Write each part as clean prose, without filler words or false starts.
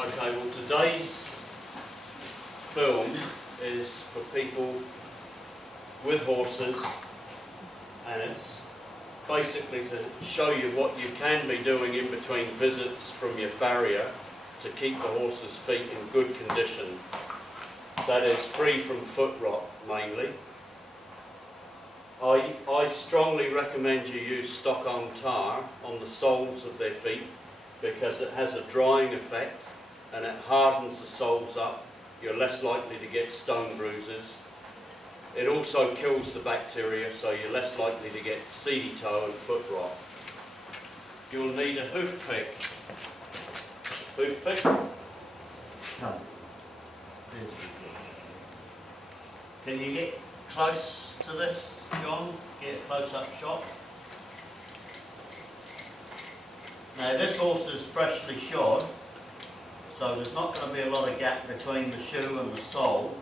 Okay, well today's film is for people with horses, and it's basically to show you what you can be doing in between visits from your farrier to keep the horse's feet in good condition. That is free from foot rot mainly. I strongly recommend you use Stockholm tar on the soles of their feet because it has a drying effect and it hardens the soles up. You're less likely to get stone bruises. It also kills the bacteria, so you're less likely to get seedy toe and foot rot. You'll need a hoof pick. Hoof pick? Come. There's the hoof. Can you get close to this, John? Get a close-up shot. Now this horse is freshly shod, so there's not going to be a lot of gap between the shoe and the sole.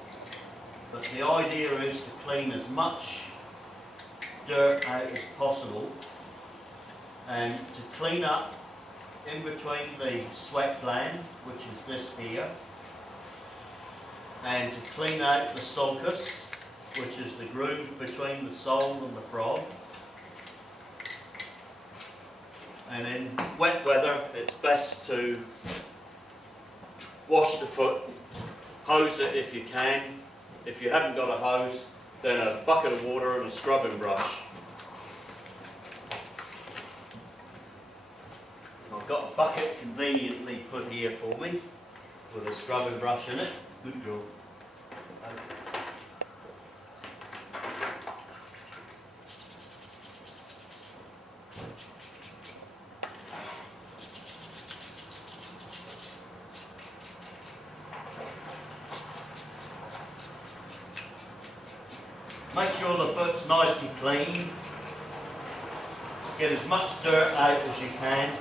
But the idea is to clean as much dirt out as possible, and to clean up in between the sweat gland, which is this here, and to clean out the sulcus, which is the groove between the sole and the frog. And in wet weather, it's best to wash the foot, hose it if you can. If you haven't got a hose, then a bucket of water and a scrubbing brush. I've got a bucket conveniently put here for me with a scrubbing brush in it. Good job. Okay. Make sure the foot's nice and clean. Get as much dirt out as you can,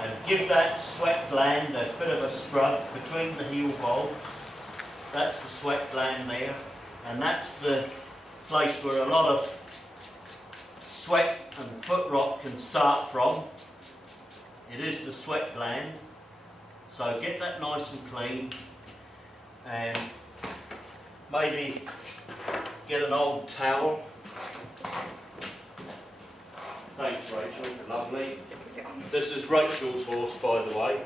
and give that sweat gland a bit of a scrub between the heel bolts. That's the sweat gland there, and that's the place where a lot of sweat and foot rot can start from. It is the sweat gland, so get that nice and clean, and maybe get an old towel. Thanks, Rachel. Lovely. This is Rachel's horse, by the way.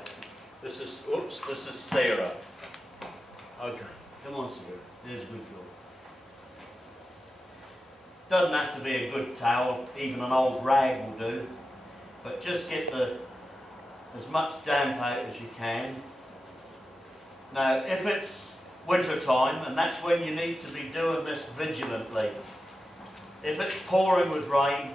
This is Sarah. Okay, come on, Sarah. There's a good girl. Doesn't have to be a good towel. Even an old rag will do. But just get as much damp out as you can. Now, if it's winter time, and that's when you need to be doing this vigilantly. If it's pouring with rain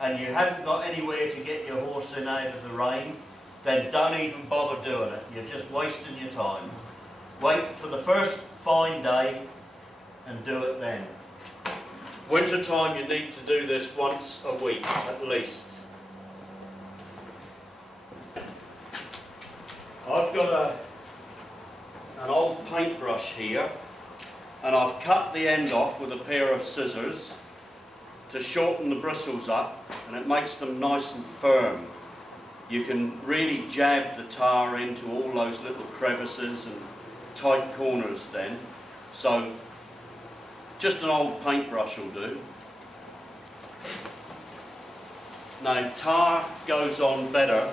and you haven't got anywhere to get your horse in out of the rain, then don't even bother doing it. You're just wasting your time. Wait for the first fine day and do it then. Winter time, you need to do this once a week at least. I've got an old paintbrush here, and I've cut the end off with a pair of scissors to shorten the bristles up, and it makes them nice and firm. You can really jab the tar into all those little crevices and tight corners then. So just an old paintbrush will do. Now tar goes on better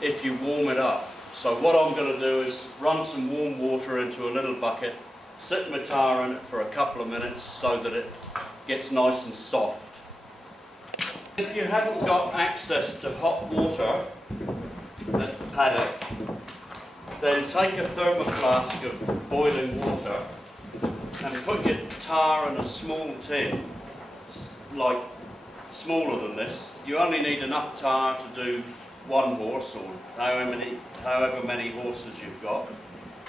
if you warm it up. So what I'm going to do is run some warm water into a little bucket, sit my tar in it for a couple of minutes so that it gets nice and soft. If you haven't got access to hot water at the paddock, then take a thermoflask of boiling water and put your tar in a small tin, like smaller than this. You only need enough tar to do one horse or however many horses you've got,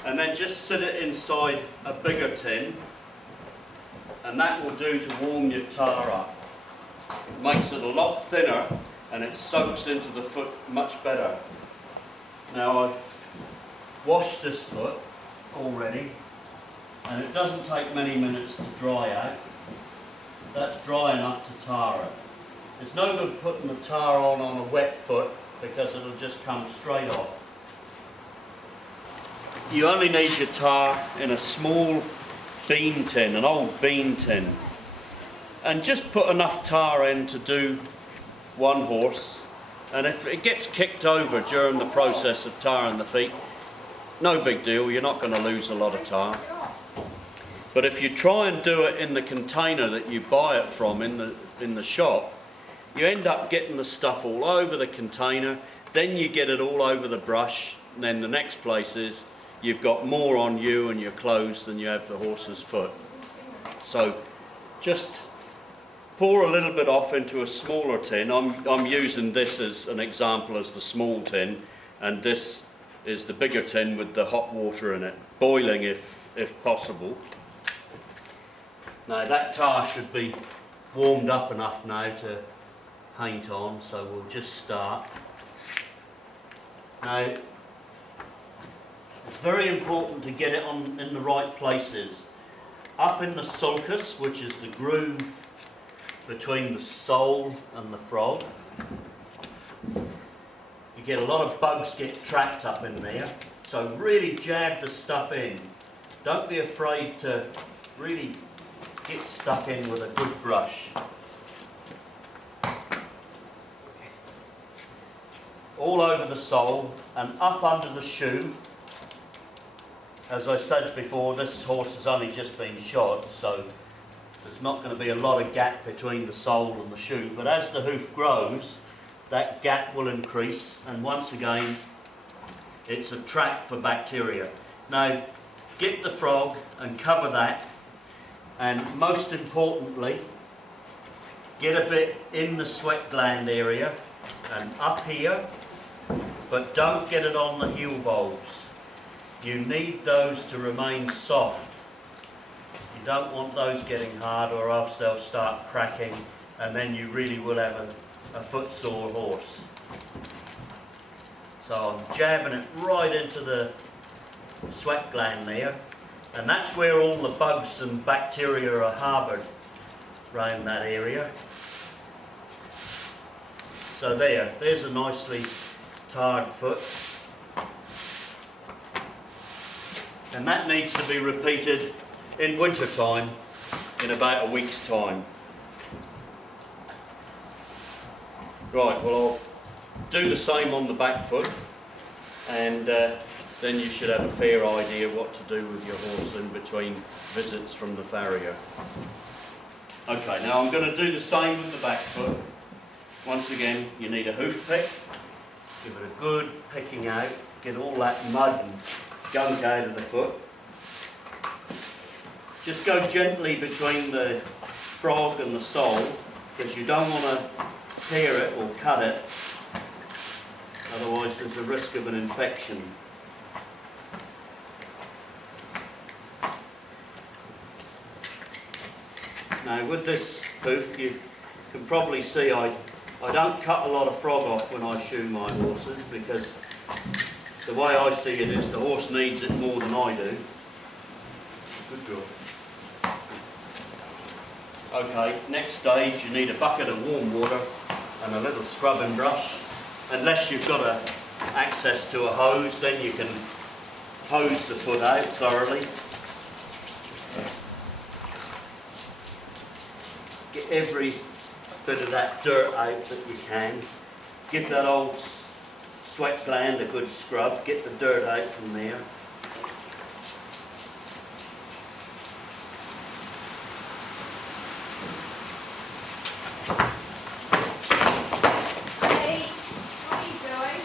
and then just sit it inside a bigger tin, and that will do to warm your tar up. It makes it a lot thinner and it soaks into the foot much better. Now I've washed this foot already, and it doesn't take many minutes to dry out. That's dry enough to tar it. It's no good putting the tar on a wet foot because it'll just come straight off. you only need your tar in a small bean tin, an old bean tin. And just put enough tar in to do one horse. And if it gets kicked over during the process of tarring the feet, no big deal, you're not going to lose a lot of tar. But if you try and do it in the container that you buy it from in the shop, you end up getting the stuff all over the container, then you get it all over the brush, and then the next place is you've got more on you and your clothes than you have the horse's foot. So just pour a little bit off into a smaller tin. I'm using this as an example as the small tin, and this is the bigger tin with the hot water in it, boiling if possible. Now that tar should be warmed up enough now to paint on, so we'll just start. Now it's very important to get it in the right places. Up in the sulcus, which is the groove between the sole and the frog. You get a lot of bugs get trapped up in there, so really jab the stuff in. Don't be afraid to really get stuck in with a good brush. All over the sole and up under the shoe. As I said before, this horse has only just been shod, so there's not going to be a lot of gap between the sole and the shoe, but as the hoof grows, that gap will increase, and once again, it's a trap for bacteria. Now, get the frog and cover that, and most importantly, get a bit in the sweat gland area and up here, but don't get it on the heel bulbs. You need those to remain soft. You don't want those getting hard, or else they'll start cracking, and then you really will have a footsore horse. So I'm jabbing it right into the sweat gland there, and that's where all the bugs and bacteria are harboured, around that area. So there's a nicely tarred foot. And that needs to be repeated in winter time, in about a week's time. Right, well I'll do the same on the back foot, and then you should have a fair idea what to do with your horse in between visits from the farrier. Okay, now I'm going to do the same with the back foot. Once again, you need a hoof pick. Give it a good picking out, get all that mud and gunk out of the foot. Just go gently between the frog and the sole, because you don't want to tear it or cut it, otherwise there's a risk of an infection. Now with this hoof, you can probably see I don't cut a lot of frog off when I shoe my horses, because the way I see it is the horse needs it more than I do. Good girl. Okay, next stage, you need a bucket of warm water and a little scrubbing brush. Unless you've got access to a hose, then you can hose the foot out thoroughly. Get every bit of that dirt out that you can. Give that old sweat gland a good scrub, get the dirt out from there. Hey, what are you doing?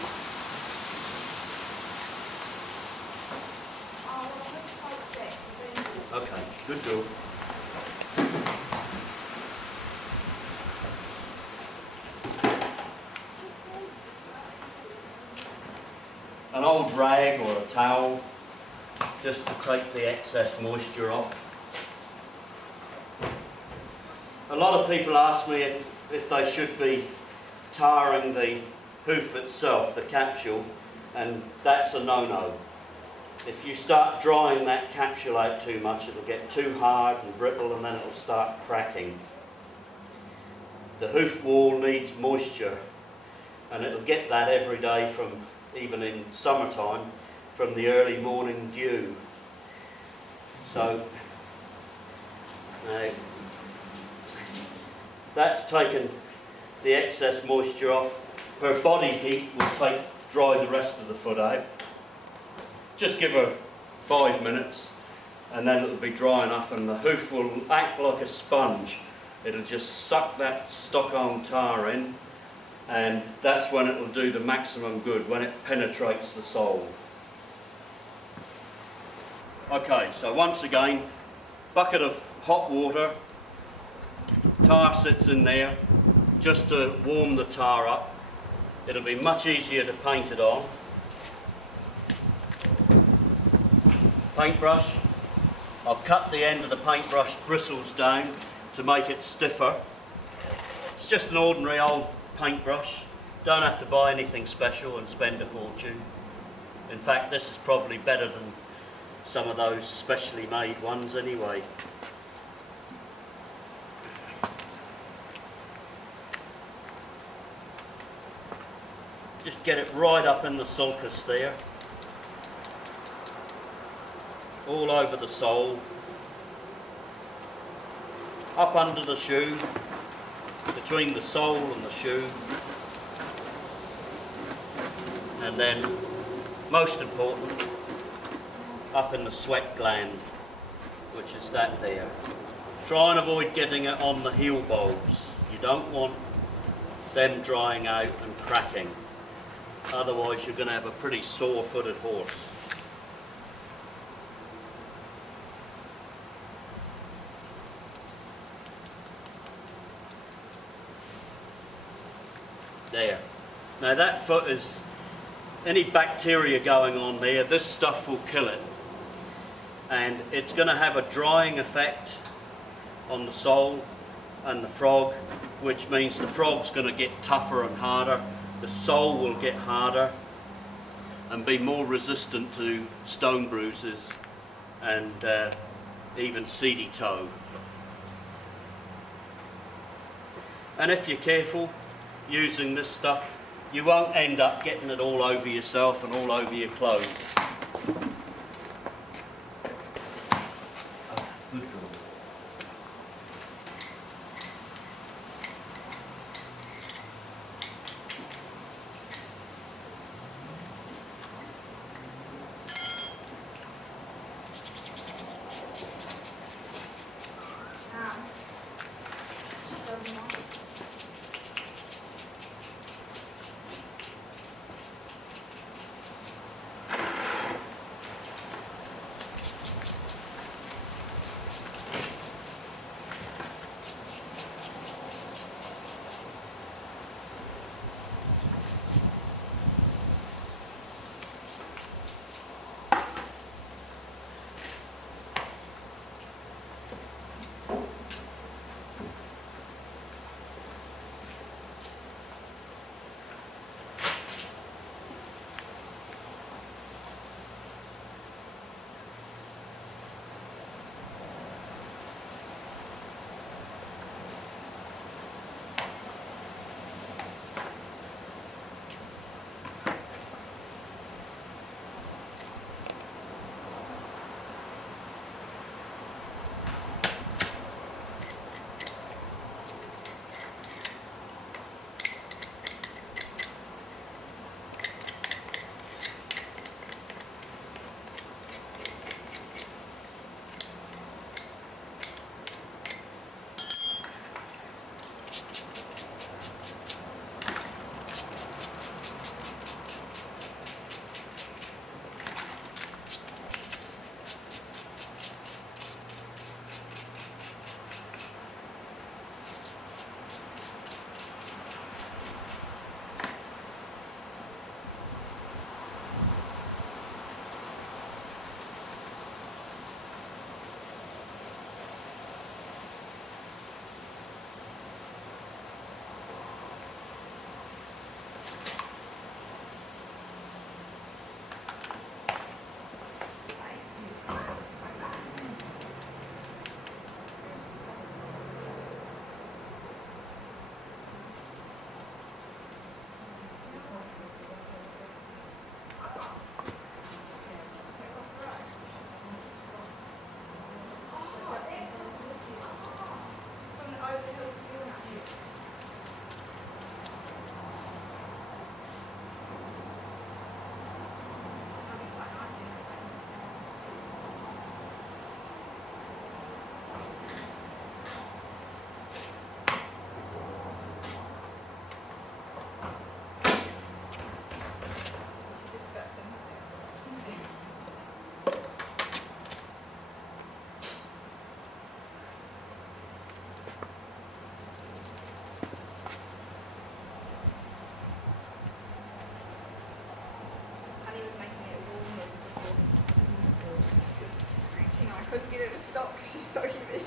Oh, well, Okay, good girl. An old rag or a towel, just to take the excess moisture off. A lot of people ask me if they should be tarring the hoof itself, the capsule, and that's a no-no. If you start drying that capsule out too much, it'll get too hard and brittle, and then it'll start cracking. The hoof wall needs moisture, and it'll get that every day from, even in summertime, from the early morning dew. So now that's taken the excess moisture off. Her body heat will dry the rest of the foot out. Just give her 5 minutes and then it'll be dry enough, and the hoof will act like a sponge. It'll just suck that Stockholm tar in, and that's when it'll do the maximum good, when it penetrates the sole. Okay, so once again, bucket of hot water, tar sits in there just to warm the tar up. It'll be much easier to paint it on. Paintbrush. I've cut the end of the paintbrush bristles down to make it stiffer. It's just an ordinary old paintbrush. Don't have to buy anything special and spend a fortune. In fact, this is probably better than some of those specially made ones anyway. Just get it right up in the sulcus there, all over the sole, up under the shoe, between the sole and the shoe, and then, most important, up in the sweat gland, which is that there. Try and avoid getting it on the heel bulbs. You don't want them drying out and cracking. Otherwise you're going to have a pretty sore-footed horse. There. Now that foot is, any bacteria going on there, this stuff will kill it. And it's going to have a drying effect on the sole and the frog, which means the frog's going to get tougher and harder. The sole will get harder and be more resistant to stone bruises and even seedy toe. And if you're careful using this stuff, you won't end up getting it all over yourself and all over your clothes. couldn't get it to stop because she's so heavy.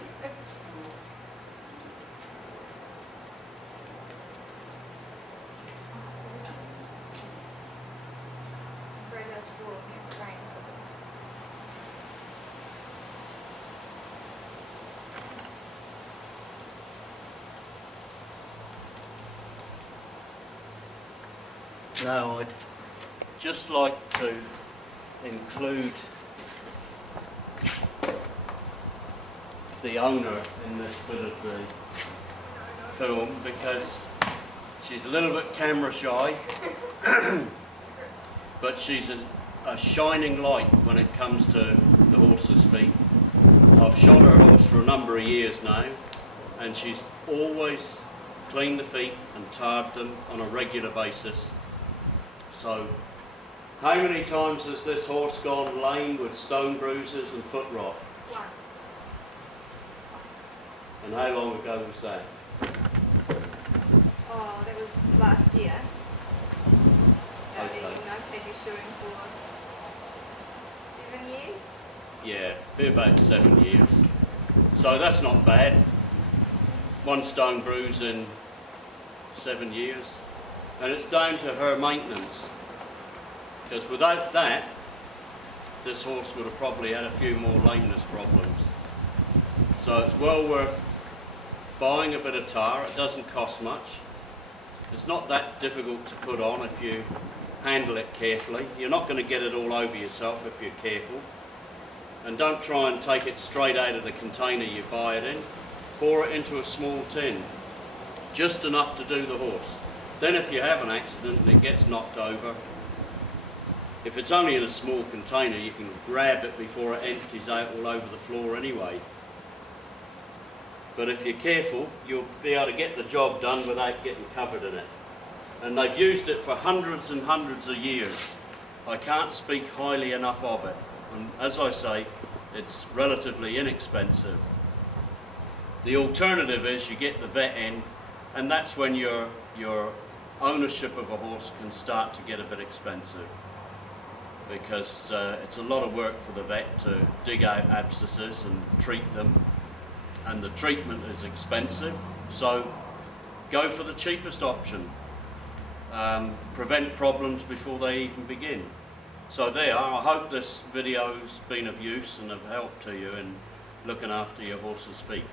Right out the door, it's raining. Now I'd just like to include the owner in this bit of the film because she's a little bit camera shy but she's a shining light when it comes to the horse's feet. I've shot her horse for a number of years now and she's always cleaned the feet and tarred them on a regular basis. So, how many times has this horse gone lame with stone bruises and foot rot? Once. And how long ago was that? Oh, that was last year. Okay. I've had you shooting for 7 years. Yeah, be about 7 years. So that's not bad. One stone bruise in 7 years. And it's down to her maintenance. Because without that, this horse would have probably had a few more lameness problems. So it's well worth buying a bit of tar. It doesn't cost much. It's not that difficult to put on if you handle it carefully. You're not going to get it all over yourself if you're careful. And don't try and take it straight out of the container you buy it in. Pour it into a small tin. Just enough to do the horse. Then if you have an accident and it gets knocked over, if it's only in a small container, you can grab it before it empties out all over the floor anyway. But if you're careful, you'll be able to get the job done without getting covered in it. And they've used it for hundreds and hundreds of years. I can't speak highly enough of it. And as I say, it's relatively inexpensive. The alternative is you get the vet in, and that's when your ownership of a horse can start to get a bit expensive. Because it's a lot of work for the vet to dig out abscesses and treat them, and the treatment is expensive, so go for the cheapest option. Prevent problems before they even begin. So there, I hope this video's been of use and of help to you in looking after your horse's feet.